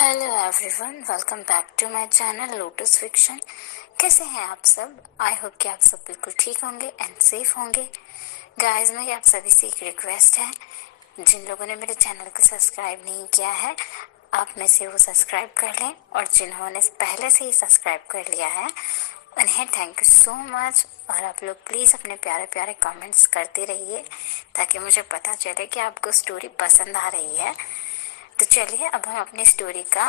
Hello everyone, welcome back to my channel Lotus Fiction. कैसे हैं आप सब? आई होप कि आप सब बिल्कुल ठीक होंगे एंड सेफ होंगे। गाइस, मेरी आप सभी से एक रिक्वेस्ट है, जिन लोगों ने मेरे चैनल को सब्सक्राइब नहीं किया है, आप में से वो सब्सक्राइब कर लें, और जिन्होंने पहले से ही सब्सक्राइब कर लिया है उन्हें थैंक यू सो मच। और आप लोग प्लीज़ अपने प्यारे प्यारे कमेंट्स करते रहिए ताकि मुझे पता चले कि आपको स्टोरी पसंद आ रही है। तो चलिए अब हम अपनी स्टोरी का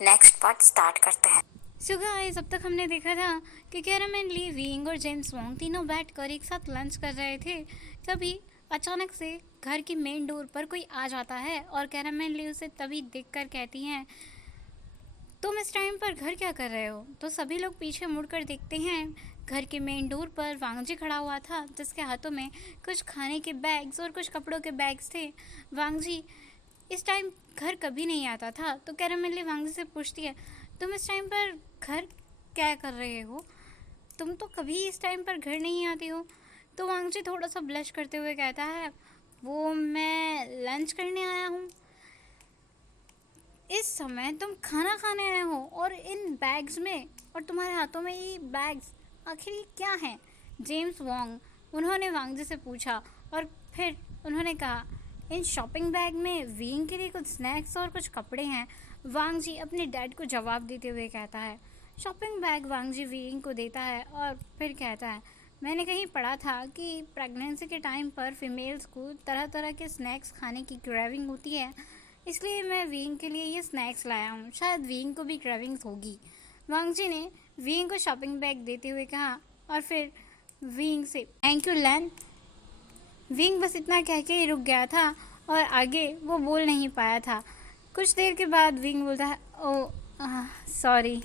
नेक्स्ट पार्ट स्टार्ट करते हैं। सो गाइस, अब तक हमने देखा था कि कैरामेन ली, विंग और जेम्स वोंग तीनों बैठकर एक साथ लंच कर रहे थे। तभी अचानक से घर की मेन डोर पर कोई आ जाता है और कैरामेन ली उसे तभी देखकर कहती हैं, तुम इस टाइम पर घर क्या कर रहे हो? तो सभी लोग पीछे मुड़कर देखते हैं। घर के मेन डोर पर वांगजी खड़ा हुआ था, जिसके हाथों में कुछ खाने के बैग्स और कुछ कपड़ों के बैग्स थे। वांगजी इस टाइम घर कभी नहीं आता था। तो कैरामेन ली वांगजी से पूछती है, तुम इस टाइम पर घर क्या कर रहे हो? तुम तो कभी इस टाइम पर घर नहीं आती हो। तो वांगजी थोड़ा सा ब्लश करते हुए कहता है, वो मैं लंच करने आया हूँ। इस समय तुम खाना खाने आए हो और इन बैग्स में, और तुम्हारे हाथों में ये बैग्स आखिर ये क्या हैं? जेम्स वोंग उन्होंने वांगजी से पूछा, और फिर उन्होंने कहा, इन शॉपिंग बैग में विंग के लिए कुछ स्नैक्स और कुछ कपड़े हैं। वांगजी अपने डैड को जवाब देते हुए कहता है। शॉपिंग बैग वांगजी विंग को देता है और फिर कहता है, मैंने कहीं पढ़ा था कि प्रेगनेंसी के टाइम पर फीमेल्स को तरह तरह के स्नैक्स खाने की क्रेविंग होती है, इसलिए मैं विंग के लिए ये स्नैक्स लाया हूँ। शायद विंग को भी क्रेविंग्स होगी। वांगजी ने विंग को शॉपिंग बैग देते हुए कहा, और फिर विंग से थैंक यू लैन। विंग बस इतना कह के ही रुक गया था और आगे वो बोल नहीं पाया था। कुछ देर के बाद विंग बोलता है, ओ सॉरी,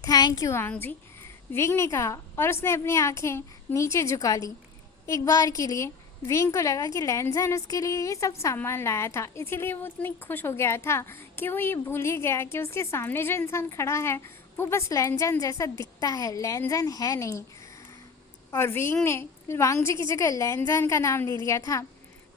थैंक यू वांगजी, विंग ने कहा, और उसने अपनी आंखें नीचे झुका ली। एक बार के लिए विंग को लगा कि लैनजन उसके लिए ये सब सामान लाया था, इसीलिए वो इतनी खुश हो गया था कि वो ये भूल ही गया कि उसके सामने जो इंसान खड़ा है वो बस लैनजन जैसा दिखता है, लैनजन है नहीं। और विंग ने वांगजी की जगह लैनजन का नाम ले लिया था।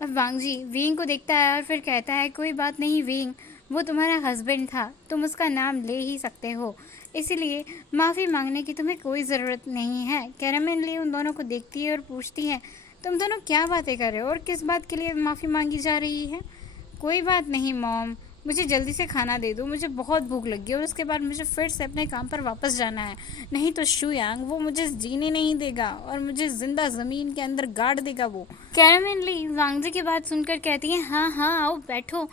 अब वांगजी विंग को देखता है और फिर कहता है, कोई बात नहीं विंग, वो तुम्हारा हस्बैंड था, तुम उसका नाम ले ही सकते हो, इसीलिए माफ़ी मांगने की तुम्हें कोई ज़रूरत नहीं है। कैरामेन ली उन दोनों को देखती है और पूछती है, तुम दोनों क्या बातें कर रहे हो और किस बात के लिए माफ़ी मांगी जा रही है? कोई बात नहीं मॉम, मुझे जल्दी से खाना दे दो, मुझे बहुत भूख लगी है और उसके बाद मुझे फिर से अपने काम पर वापस जाना है, नहीं तो शुयांग वो मुझे जीने नहीं देगा और मुझे जिंदा ज़मीन के अंदर गाड़ देगा वो। कैरामेन ली वांगजी की बात सुनकर कहती है, हाँ हाँ आओ बैठो।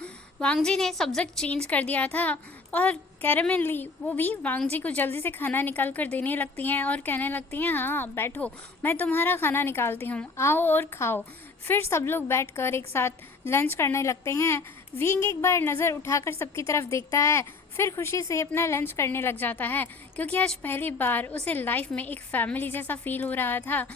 वांगजी ने सब्जेक्ट चेंज कर दिया था और कैरामेन ली वो भी वांगजी को जल्दी से खाना निकाल कर देने लगती हैं और कहने लगती हैं, हाँ बैठो, मैं तुम्हारा खाना निकालती हूँ, आओ और खाओ। फिर सब लोग बैठकर एक साथ लंच करने लगते हैं। विंग एक बार नज़र उठाकर सबकी तरफ देखता है, फिर खुशी से अपना लंच करने लग जाता है, क्योंकि आज पहली बार उसे लाइफ में एक फैमिली जैसा फील हो रहा था।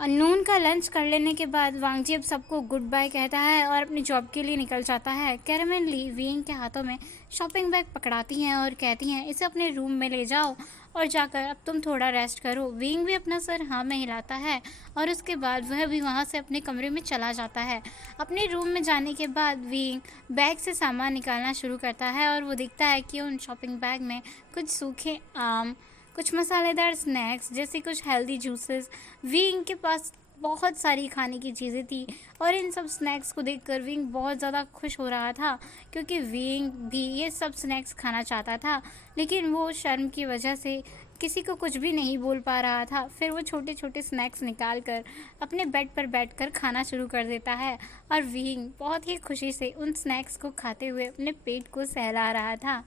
नून का लंच कर लेने के बाद वांगजी अब सबको गुड बाय कहता है और अपनी जॉब के लिए निकल जाता है। कैरामेन ली विंग के हाथों में शॉपिंग बैग पकड़ाती हैं और कहती हैं, इसे अपने रूम में ले जाओ और जाकर अब तुम थोड़ा रेस्ट करो। विंग भी अपना सर हाँ में हिलाता है और उसके बाद वह भी वहाँ से अपने कमरे में चला जाता है। अपने रूम में जाने के बाद विंग बैग से सामान निकालना शुरू करता है और वो देखता है कि उन शॉपिंग बैग में कुछ सूखे आम, कुछ मसालेदार स्नैक्स जैसे कुछ हेल्दी जूसेस, विंग के पास बहुत सारी खाने की चीज़ें थी। और इन सब स्नैक्स को देखकर विंग बहुत ज़्यादा खुश हो रहा था, क्योंकि विंग भी ये सब स्नैक्स खाना चाहता था, लेकिन वो शर्म की वजह से किसी को कुछ भी नहीं बोल पा रहा था। फिर वो छोटे छोटे स्नैक्स निकाल कर अपने बेड पर बैठकर खाना शुरू कर देता है और विंग बहुत ही खुशी से उन स्नैक्स को खाते हुए अपने पेट को सहला रहा था।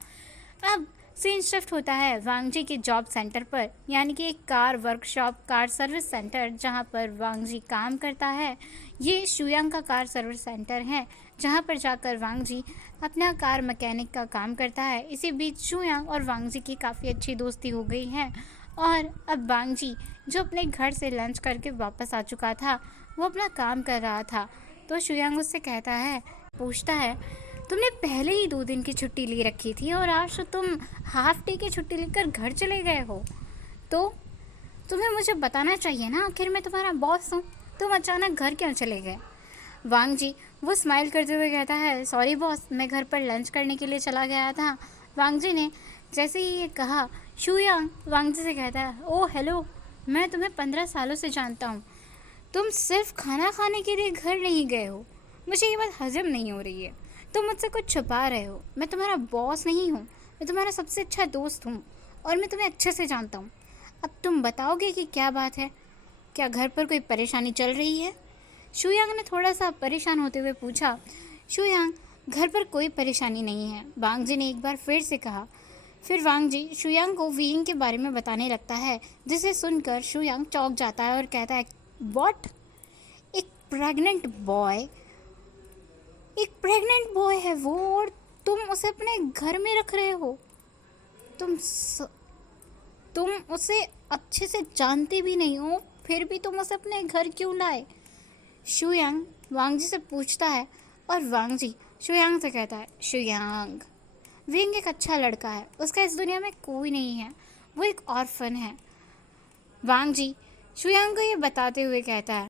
अब सीन शिफ्ट होता है वांगजी के जॉब सेंटर पर, यानी कि एक car workshop, car service centre, जहां पर वांगजी काम करता है। ये शुयांग का कार सर्विस सेंटर है, जहां पर जाकर वांगजी अपना कार मैकेनिक का काम करता है। इसी बीच शुयांग और वांगजी की काफ़ी अच्छी दोस्ती हो गई है और अब वांगजी जो अपने घर से लंच करके वापस आ चुका था, वो अपना काम कर रहा था। तो शुयांग उससे कहता है, पूछता है, तुमने पहले ही 2 दिन की छुट्टी ले रखी थी और आज तो तुम हाफ डे की छुट्टी लेकर घर चले गए हो, तो तुम्हें मुझे बताना चाहिए ना, आखिर मैं तुम्हारा बॉस हूँ, तुम अचानक घर क्यों चले गए? वांगजी वो स्माइल करते हुए कहता है, सॉरी बॉस, मैं घर पर लंच करने के लिए चला गया था। वांग जी ने जैसे ही ये कहा, शुयांग वांग जी से कहता है, ओह हेलो, मैं तुम्हें 15 सालों से जानता हूँ। तुम सिर्फ खाना खाने के लिए घर नहीं गए हो। मुझे ये बात हजम नहीं हो रही है। तुम मुझसे कुछ छुपा रहे हो। मैं तुम्हारा बॉस नहीं हूँ, मैं तुम्हारा सबसे अच्छा दोस्त हूँ और मैं तुम्हें अच्छे से जानता हूँ। अब तुम बताओगे कि क्या बात है? क्या घर पर कोई परेशानी चल रही है? शुयांग ने थोड़ा सा परेशान होते हुए पूछा। शुयांग, घर पर कोई परेशानी नहीं है, वांग जी ने एक बार फिर से कहा। फिर वांग जी शुयांग को वीइंग के बारे में बताने लगता है, जिसे सुनकर शुयांग चौंक जाता है और कहता है, व्हाट? एक प्रेग्नेंट बॉय? एक प्रेग्नेंट बॉय है वो, और तुम उसे अपने घर में रख रहे हो? तुम उसे अच्छे से जानते भी नहीं हो, फिर भी तुम उसे अपने घर क्यों लाए? शुयांग वांग जी से पूछता है और वांग जी शुयांग से कहता है, शुयांग, विंग एक अच्छा लड़का है, उसका इस दुनिया में कोई नहीं है, वो एक ऑर्फन है। वांग जी शुयांग को ये बताते हुए कहता है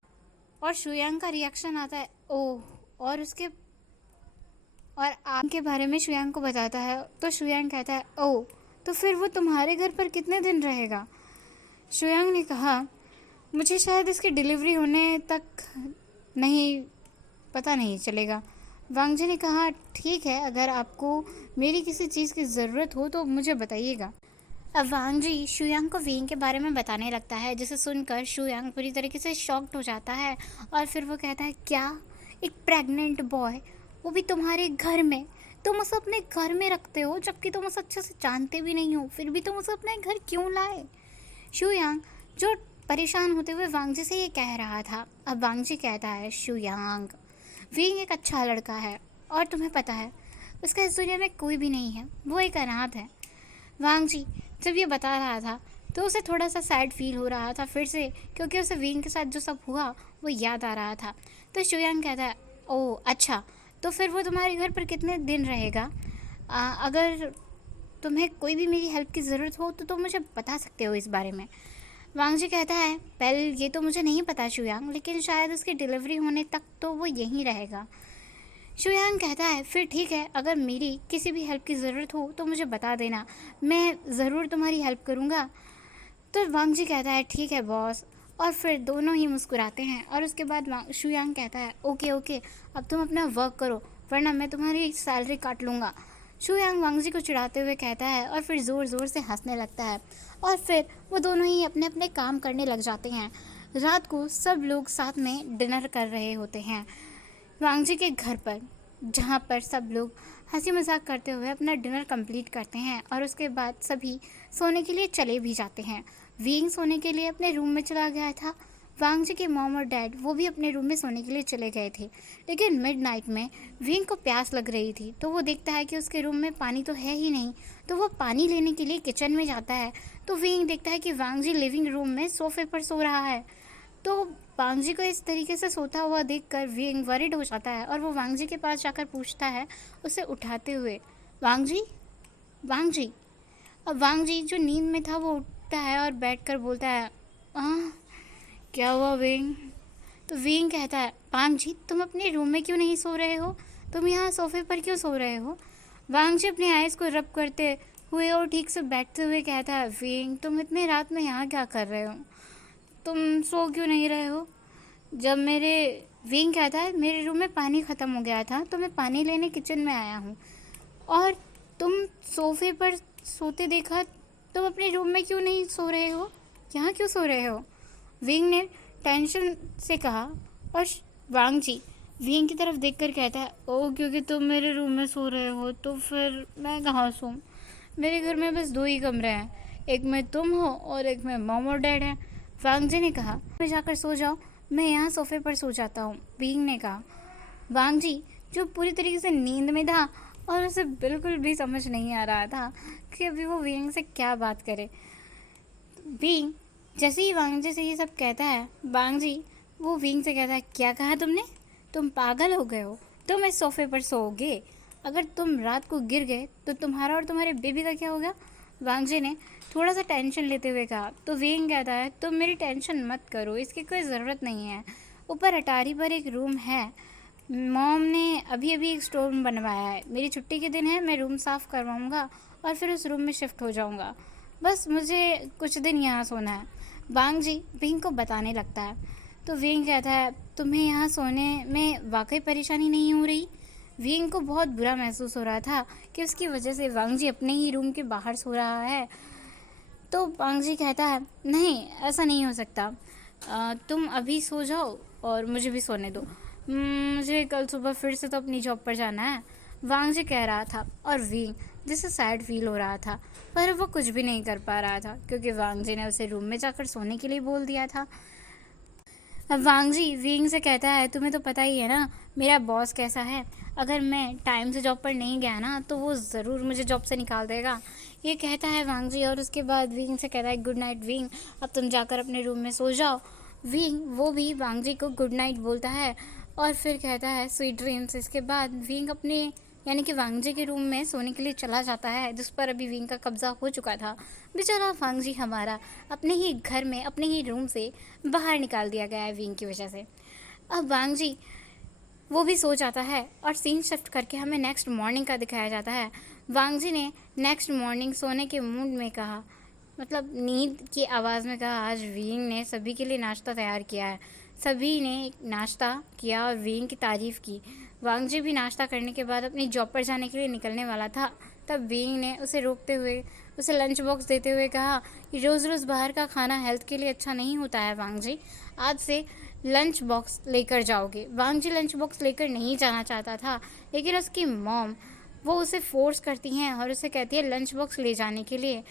और शुयांग का रिएक्शन आता है, ओह, और आम के बारे में शुयांग को बताता है तो शुयांग कहता है, ओह, तो फिर वो तुम्हारे घर पर कितने दिन रहेगा? शुयांग ने कहा, मुझे शायद इसकी डिलीवरी होने तक नहीं, पता नहीं चलेगा। वांग जी ने कहा, ठीक है, अगर आपको मेरी किसी चीज़ की ज़रूरत हो तो मुझे बताइएगा। अब वांग जी शुयांग को विंग के बारे में बताने लगता है, जिसे सुनकर शुयांग पूरी तरीके से शॉक्ड हो जाता है और फिर वो कहता है, क्या? एक प्रेग्नेंट बॉय, वो भी तुम्हारे घर में? तुम उसे अपने घर में रखते हो जबकि तुम उसे अच्छे से जानते भी नहीं हो, फिर भी तुम उसे अपने घर क्यों लाए? शुयांग जो परेशान होते हुए वांग जी से ये कह रहा था, अब वांग जी कहता है, शुयांग, विंग एक अच्छा लड़का है और तुम्हें पता है उसका इस दुनिया में कोई भी नहीं है, वो एक अनाथ है। वांग जी जब ये बता रहा था तो उसे थोड़ा सा सैड फील हो रहा था फिर से, क्योंकि उसे विंग के साथ जो सब हुआ वो याद आ रहा था। तो शुयांग कहता है, ओह अच्छा, तो फिर वो तुम्हारे घर पर कितने दिन रहेगा? अगर तुम्हें कोई भी मेरी हेल्प की ज़रूरत हो तो तुम मुझे बता सकते हो इस बारे में। वांग जी कहता है, वेल ये तो मुझे नहीं पता शुयांग, लेकिन शायद उसकी डिलीवरी होने तक तो वो यहीं रहेगा। शुयांग कहता है, फिर ठीक है, अगर मेरी किसी भी हेल्प की ज़रूरत हो तो मुझे बता देना, मैं ज़रूर तुम्हारी हेल्प करूँगा। तो वांग जी कहता है, ठीक है बॉस, और फिर दोनों ही मुस्कुराते हैं और उसके बाद शुयांग कहता है, ओके ओके, अब तुम अपना वर्क करो वरना मैं तुम्हारी सैलरी काट लूँगा। शुयांग वांग जी को चिढ़ाते हुए कहता है और फिर ज़ोर ज़ोर से हंसने लगता है और फिर वो दोनों ही अपने अपने काम करने लग जाते हैं। रात को सब लोग साथ में डिनर कर रहे होते हैं वांग जी के घर पर, जहाँ पर सब लोग हंसी मजाक करते हुए अपना डिनर कंप्लीट करते हैं और उसके बाद सभी सोने के लिए चले भी जाते हैं। विंग सोने के लिए अपने रूम में चला गया था। वांग जी के मॉम और डैड वो भी अपने रूम में सोने के लिए चले गए थे, लेकिन मिडनाइट में विंग को प्यास लग रही थी तो वो देखता है कि उसके रूम में पानी तो है ही नहीं, तो वो पानी लेने के लिए किचन में जाता है तो विंग देखता है कि वांग जी लिविंग रूम में सोफे पर सो रहा है। तो वांग जी को इस तरीके से सोता हुआ देखकर विंग वरिड हो जाता है और वो वांग जी के पास जाकर पूछता है उसे उठाते हुए, वांग जी, वांग जी। अब वांग जी जो नींद में था वो उठता है और बैठकर बोलता है, क्या हुआ विंग? तो विंग कहता है, वांग जी तुम अपने रूम में क्यों नहीं सो रहे हो, तुम यहाँ सोफे पर क्यों सो रहे हो? वांग जी अपने आइज़ को रब करते हुए और ठीक से बैठते हुए कहता है, विंग तुम इतने रात में यहाँ क्या कर रहे हो, तुम सो क्यों नहीं रहे हो? जब विंग कहता है, मेरे रूम में पानी ख़त्म हो गया था तो मैं पानी लेने किचन में आया हूँ और तुम सोफे पर सोते देखा, तुम अपने रूम में क्यों नहीं सो रहे हो, यहाँ क्यों सो रहे हो? विंग ने टेंशन से कहा और वांग जी विंग की तरफ देखकर कहता है, ओह क्योंकि तुम मेरे रूम में सो रहे हो तो फिर मैं कहाँ सोऊं, मेरे घर में बस 2 ही कमरे हैं, एक में तुम हो और एक में मॉम और डैड हैं। वांग जी ने कहा, मैं जाकर सो जाओ, मैं यहाँ सोफे पर सो जाता हूँ, विंग ने कहा। वांग जी जो पूरी तरीके से नींद में था और उसे बिल्कुल भी समझ नहीं आ रहा था कि अभी वो विंग से क्या बात करे। विंग जैसे ही वांग जी से ये सब कहता है, वांग जी वो विंग से कहता है, क्या कहा तुमने, तुम पागल हो गए हो, तुम इस सोफे पर सोओगे, अगर तुम रात को गिर गए तो तुम्हारा और तुम्हारे बेबी का क्या होगा? वांग जी ने थोड़ा सा टेंशन लेते हुए कहा। तो विंग कहता है, तुम मेरी टेंशन मत करो, इसकी कोई ज़रूरत नहीं है, ऊपर अटारी पर एक रूम है, मॉम ने अभी अभी एक स्टोर रूम बनवाया है, मेरी छुट्टी के दिन है, मैं रूम साफ़ करवाऊँगा और फिर उस रूम में शिफ्ट हो जाऊँगा। बस मुझे कुछ दिन यहाँ सोना है। बांग जी विंग को बताने लगता है। तो विंग कहता है, तुम्हें यहाँ सोने में वाकई परेशानी नहीं हो रही? विंग को बहुत बुरा महसूस हो रहा था कि उसकी वजह से वांग जी अपने ही रूम के बाहर सो रहा है। तो वांग जी कहता है, नहीं ऐसा नहीं हो सकता, तुम अभी सो जाओ और मुझे भी सोने दो। मुझे कल सुबह फिर से तो अपनी जॉब पर जाना है, वांग जी कह रहा था। और विंग जिसे सैड फील हो रहा था, पर वो कुछ भी नहीं कर पा रहा था क्योंकि वांग जी ने उसे रूम में जाकर सोने के लिए बोल दिया था। अब वांग जी विंग से कहता है, तुम्हें तो पता ही है ना मेरा बॉस कैसा है, अगर मैं टाइम से जॉब पर नहीं गया ना तो वो ज़रूर मुझे जॉब से निकाल देगा। ये कहता है वांग जी और उसके बाद विंग से कहता है, गुड नाइट विंग, अब तुम जाकर अपने रूम में सो जाओ। विंग वो भी वांग जी को गुड नाइट बोलता है और फिर कहता है स्वीट ड्रीम्स। इसके बाद विंग अपने यानी कि वांग जी के रूम में सोने के लिए चला जाता है, जिस पर अभी विंग का कब्जा हो चुका था। बेचारा वांग जी हमारा अपने ही घर में अपने ही रूम से बाहर निकाल दिया गया है विंग की वजह से। अब वांग जी वो भी सो जाता है और सीन शिफ्ट करके हमें नेक्स्ट मॉर्निंग का दिखाया जाता है। वांग जी ने नेक्स्ट मॉर्निंग सोने के मूड में कहा, मतलब नींद की आवाज़ में कहा, आज विंग ने सभी के लिए नाश्ता तैयार किया है। सभी ने नाश्ता किया और विंग की तारीफ़ की। वांग जी भी नाश्ता करने के बाद अपनी जॉब पर जाने के लिए निकलने वाला था, तब विंग ने उसे रोकते हुए उसे लंच बॉक्स देते हुए कहा कि रोज़ रोज़ बाहर का खाना हेल्थ के लिए अच्छा नहीं होता है वांग जी, आज से लंच बॉक्स लेकर जाओगे। वांग जी लंच बॉक्स लेकर नहीं जाना चाहता था, लेकिन उसकी मॉम वो उसे फोर्स करती हैं और उसे कहती है लंच बॉक्स ले जाने के लिए,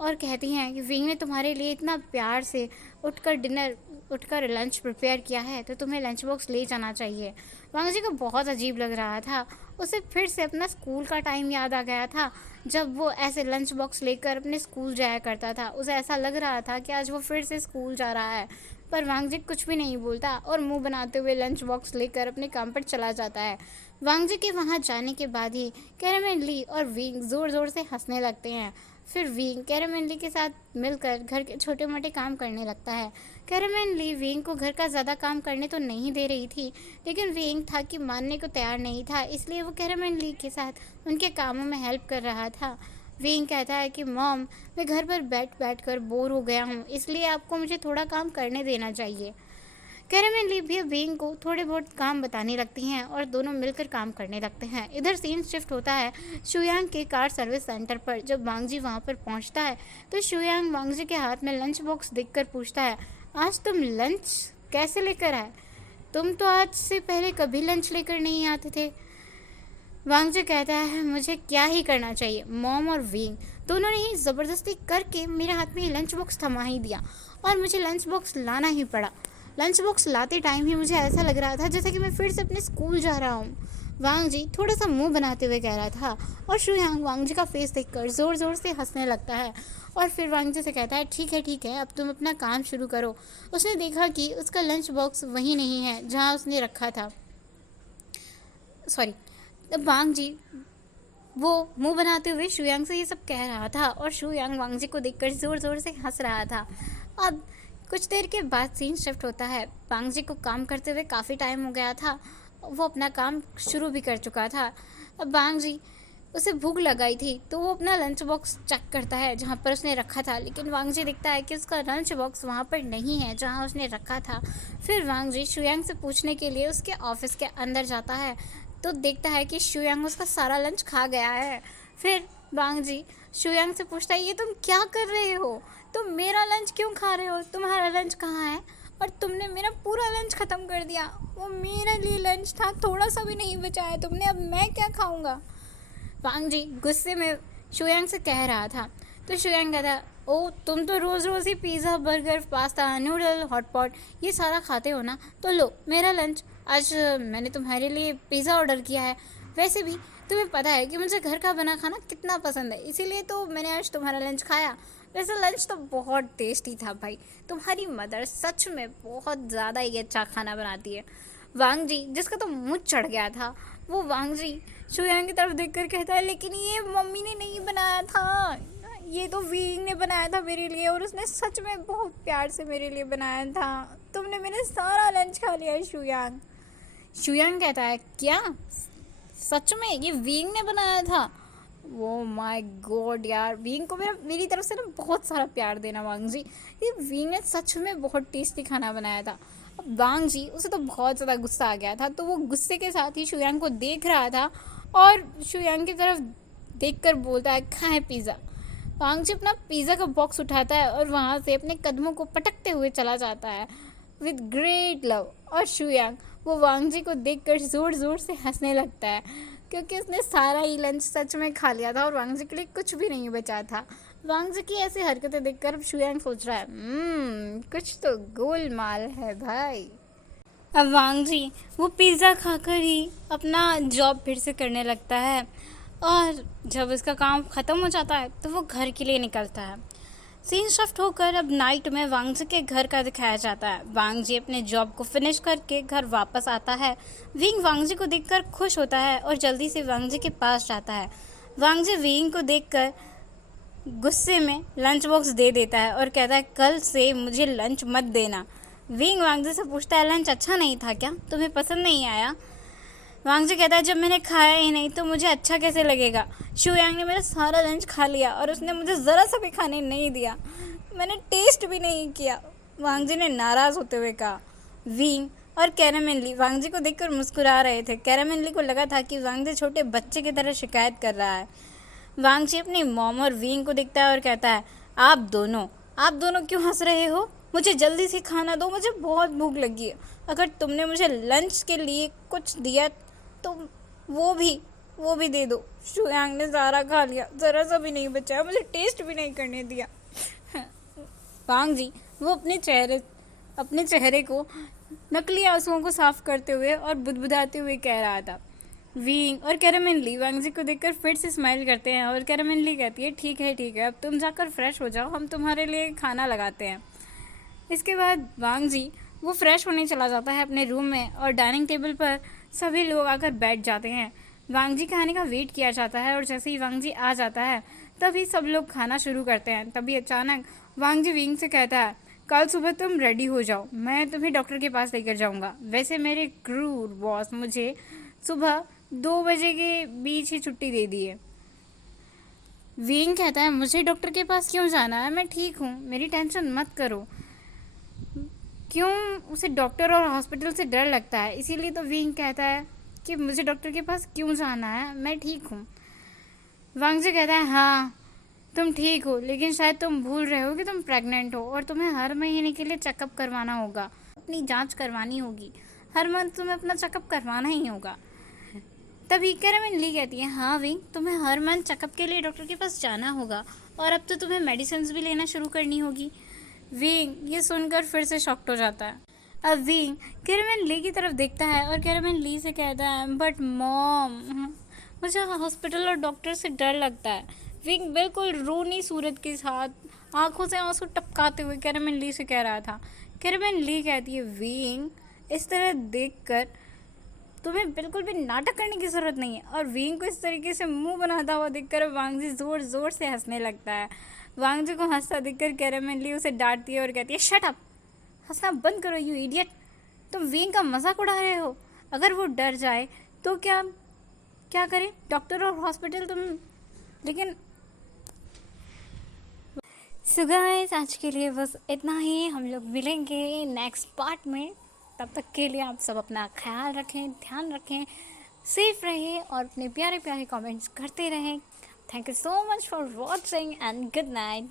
और कहती हैं कि विंग ने तुम्हारे लिए इतना प्यार से उठकर लंच प्रिपेयर किया है तो तुम्हें लंच बॉक्स ले जाना चाहिए। वांग जी को बहुत अजीब लग रहा था, उसे फिर से अपना स्कूल का टाइम याद आ गया था जब वो ऐसे लंच बॉक्स लेकर अपने स्कूल जाया करता था। उसे ऐसा लग रहा था कि आज वो फिर से स्कूल जा रहा है, पर वांग जी कुछ भी नहीं बोलता और मुंह बनाते हुए लंच बॉक्स लेकर अपने काम पर चला जाता है। वांग जी के वहाँ जाने के बाद ही कैरामेन ली और विंग ज़ोर ज़ोर से हंसने लगते हैं। फिर विंग कैरामेन ली के साथ मिलकर घर के छोटे मोटे काम करने लगता है। कैरामेन ली विंग को घर का ज़्यादा काम करने तो नहीं दे रही थी, लेकिन विंग था कि मानने को तैयार नहीं था, इसलिए वो कैरामेन ली के साथ उनके कामों में हेल्प कर रहा था। विंग कहता है कि मॉम, मैं घर पर बैठ कर बोर हो गया हूँ, इसलिए आपको मुझे थोड़ा काम करने देना चाहिए। कैरामेन ली भी विंग को थोड़े बहुत काम बताने लगती हैं और दोनों मिलकर काम करने लगते हैं। इधर सीन शिफ्ट होता है शुयांग के कार सर्विस सेंटर पर। जब वांग जी वहाँ पर पहुँचता है तो शुयांग वांग जी के हाथ में लंच बॉक्स देखकर पूछता है, आज तुम लंच कैसे लेकर आए? तुम तो आज से पहले कभी लंच लेकर नहीं आते थे। वांग जी कहता है, मुझे क्या ही करना चाहिए, मॉम और विंग दोनों ने ही ज़बरदस्ती करके मेरे हाथ में लंच बॉक्स थमा ही दिया और मुझे लंच बॉक्स लाना ही पड़ा। लंच बॉक्स लाते टाइम ही मुझे ऐसा लग रहा था जैसे कि मैं फिर से अपने स्कूल जा रहा हूँ। वांग जी थोड़ा सा मुंह बनाते हुए कह रहा था और शुयांग वांग जी का फेस देखकर ज़ोर ज़ोर से हंसने लगता है और फिर वांग जी से कहता है, ठीक है, अब तुम अपना काम शुरू करो। उसने देखा कि उसका लंच बॉक्स वहीं नहीं है जहाँ उसने रखा था। सॉरी, वांग जी वो मुंह बनाते हुए शुयांग से ये सब कह रहा था और शुयांग वांग जी को देखकर ज़ोर ज़ोर से हंस रहा था। अब कुछ देर के बाद सीन शिफ्ट होता है। वांग जी को काम करते हुए काफ़ी टाइम हो गया था, वो अपना काम शुरू भी कर चुका था। अब वांग जी उसे भूख लगाई थी तो वो अपना लंच बॉक्स चेक करता है जहाँ पर उसने रखा था, लेकिन वांग जी देखता है कि उसका लंच बॉक्स वहाँ पर नहीं है जहाँ उसने रखा था। फिर वांग जी शुयांग से पूछने के लिए उसके ऑफिस के अंदर जाता है तो देखता है कि शुयांग उसका सारा लंच खा गया है। फिर वांग जी शुयांग से पूछता है, ये तुम क्या कर रहे हो? तुम मेरा लंच क्यों खा रहे हो? तुम्हारा लंच कहाँ है? और तुमने मेरा पूरा लंच ख़त्म कर दिया। वो मेरे लिए लंच था, थोड़ा सा भी नहीं बचाया तुमने, अब मैं क्या खाऊंगा? वांग जी गुस्से में शुयांग से कह रहा था तो शुयांग कहता, ओ तुम तो रोज़ रोज़ ही pizza, burger, pasta, noodle, hotpot ये सारा खाते हो ना, तो लो मेरा लंच। आज मैंने तुम्हारे लिए पिज़्ज़ा ऑर्डर किया है। वैसे भी तुम्हें पता है कि मुझे घर का बना खाना कितना पसंद है, इसीलिए तो मैंने आज तुम्हारा लंच खाया। वैसे लंच तो बहुत टेस्टी था भाई, तुम्हारी मदर सच में बहुत ज़्यादा ही अच्छा खाना बनाती है। वांग जी जिसका तो मुँह चढ़ गया था, वो वांग जी शुयांग की तरफ देखकर कहता है, लेकिन ये मम्मी ने नहीं बनाया था, ये तो विंग ने बनाया था मेरे लिए और उसने सच में बहुत प्यार से मेरे लिए बनाया था। तुमने मेरा सारा लंच खा लिया शुयांग। शुयांग कहता है क्या सच में ये विंग ने बनाया था? वो माय गॉड यार, विंग को मेरी तरफ से ना बहुत सारा प्यार देना वांग जी। ये विंग ने सच में बहुत टेस्टी खाना बनाया था। अब वांग जी उसे तो बहुत ज़्यादा गुस्सा आ गया था, तो वो गुस्से के साथ ही शुयांग को देख रहा था और शुयांग की तरफ देखकर बोलता है खाए पिज़्ज़ा। वांग जी अपना पिज़्ज़ा का बॉक्स उठाता है और वहाँ से अपने कदमों को पटकते हुए चला जाता है विद ग्रेट लव। और शुयांग वो वांग जी को देखकर ज़ोर ज़ोर से हंसने लगता है, क्योंकि उसने सारा ही लंच सच में खा लिया था और वांग जी के लिए कुछ भी नहीं बचा था। वांग जी की ऐसी हरकतें देखकर अब शुयांग सोच रहा है कुछ तो गोलमाल है भाई। अब वांग जी वो पिज़्ज़ा खाकर ही अपना जॉब फिर से करने लगता है और जब उसका काम ख़त्म हो जाता है तो वो घर के लिए निकलता है। सीन शिफ्ट होकर अब नाइट में वांग जी के घर का दिखाया जाता है। वांग जी अपने जॉब को फिनिश करके घर वापस आता है। विंग वांग जी को देखकर खुश होता है और जल्दी से वांग जी के पास जाता है। वांग जी विंग को देखकर गुस्से में लंच बॉक्स दे देता है और कहता है कल से मुझे लंच मत देना। विंग वांग जी से पूछता है लंच अच्छा नहीं था क्या, तुम्हें पसंद नहीं आया? वांग जी कहता है जब मैंने खाया ही नहीं तो मुझे अच्छा कैसे लगेगा। शुयांग ने मेरा सारा लंच खा लिया और उसने मुझे ज़रा सा भी खाने नहीं दिया, मैंने टेस्ट भी नहीं किया, वांग जी ने नाराज़ होते हुए कहा। विंग और कैरामेन ली वांग जी को देखकर मुस्कुरा रहे थे। कैरामेन ली को लगा था कि वांग जी छोटे बच्चे की तरह शिकायत कर रहा है। वांग जी अपनी मॉम और विंग को देखता है और कहता है आप दोनों क्यों हंस रहे हो? मुझे जल्दी से खाना दो, मुझे बहुत भूख लगी है। अगर तुमने मुझे लंच के लिए कुछ दिया तो वो भी दे दो। शुयांग ने सारा खा लिया, ज़रा सा भी नहीं बचा, मुझे टेस्ट भी नहीं करने दिया। वांग जी वो अपने चेहरे को नकली आंसुओं को साफ करते हुए और बुदबुदाते हुए कह रहा था। विंग और कैरामेन ली वांग जी को देखकर फिर से स्माइल करते हैं और कैरामेन ली कहती है ठीक है, अब तुम जाकर फ्रेश हो जाओ, हम तुम्हारे लिए खाना लगाते हैं। इसके बाद वांग जी वो फ्रेश होने चला जाता है अपने रूम में और डाइनिंग टेबल पर सभी लोग आकर बैठ जाते हैं। वांग जी के आने का वेट किया जाता है और जैसे ही वांग जी आ जाता है तभी सब लोग खाना शुरू करते हैं। तभी अचानक वांग जी विंग से कहता है कल सुबह तुम रेडी हो जाओ, मैं तुम्हें डॉक्टर के पास लेकर जाऊंगा। वैसे मेरे क्रूर बॉस मुझे सुबह 2 बजे के बीच ही छुट्टी दे दी है। विंग कहता है मुझे डॉक्टर के पास क्यों जाना है, मैं ठीक हूँ, मेरी टेंशन मत करो। क्यों उसे डॉक्टर और हॉस्पिटल से डर लगता है, इसीलिए तो विंग कहता है कि मुझे डॉक्टर के पास क्यों जाना है, मैं ठीक हूँ। वांग जी कहता है हाँ तुम ठीक हो, लेकिन शायद तुम भूल रहे हो कि तुम प्रेग्नेंट हो और तुम्हें हर महीने के लिए चेकअप करवाना होगा, अपनी जांच करवानी होगी, हर मंथ तुम्हें अपना चेकअप करवाना ही होगा। तभी कैरामेन ली कहती है हाँ विंग तुम्हें हर मंथ चेकअप के लिए डॉक्टर के पास जाना होगा और अब तो तुम्हें मेडिसिन भी लेना शुरू करनी होगी। विंग ये सुनकर फिर से शॉक्ड हो जाता है। अब विंग कैरामेन ली की तरफ देखता है और कैरामेन ली से कहता है बट मॉम मुझे हॉस्पिटल और डॉक्टर से डर लगता है। विंग बिल्कुल रोनी सूरत के साथ आंखों से आंसू टपकाते हुए कैरामेन ली से कह रहा था। कैरामेन ली कहती है विंग इस तरह देखकर तुम्हें बिल्कुल भी नाटक करने की ज़रूरत नहीं है। और विंग को इस तरीके से मुंह बनाता हुआ देखकर वांग जी ज़ोर ज़ोर से हंसने लगता है। वांग जी को हंसता देखकर कैरामेन ली उसे डांटती है और कहती है शट अप, हंसना बंद करो यू इडियट, तुम विंग का मजाक उड़ा रहे हो। अगर वो डर जाए तो क्या करे, डॉक्टर और हॉस्पिटल तुम। लेकिन सो गाइस आज के लिए बस इतना ही, हम लोग मिलेंगे नेक्स्ट पार्ट में। तब तक के लिए आप सब अपना ख्याल रखें, ध्यान रखें, सेफ रहिए और अपने प्यारे प्यारे कमेंट्स करते रहें। Thank you so much for watching and good night.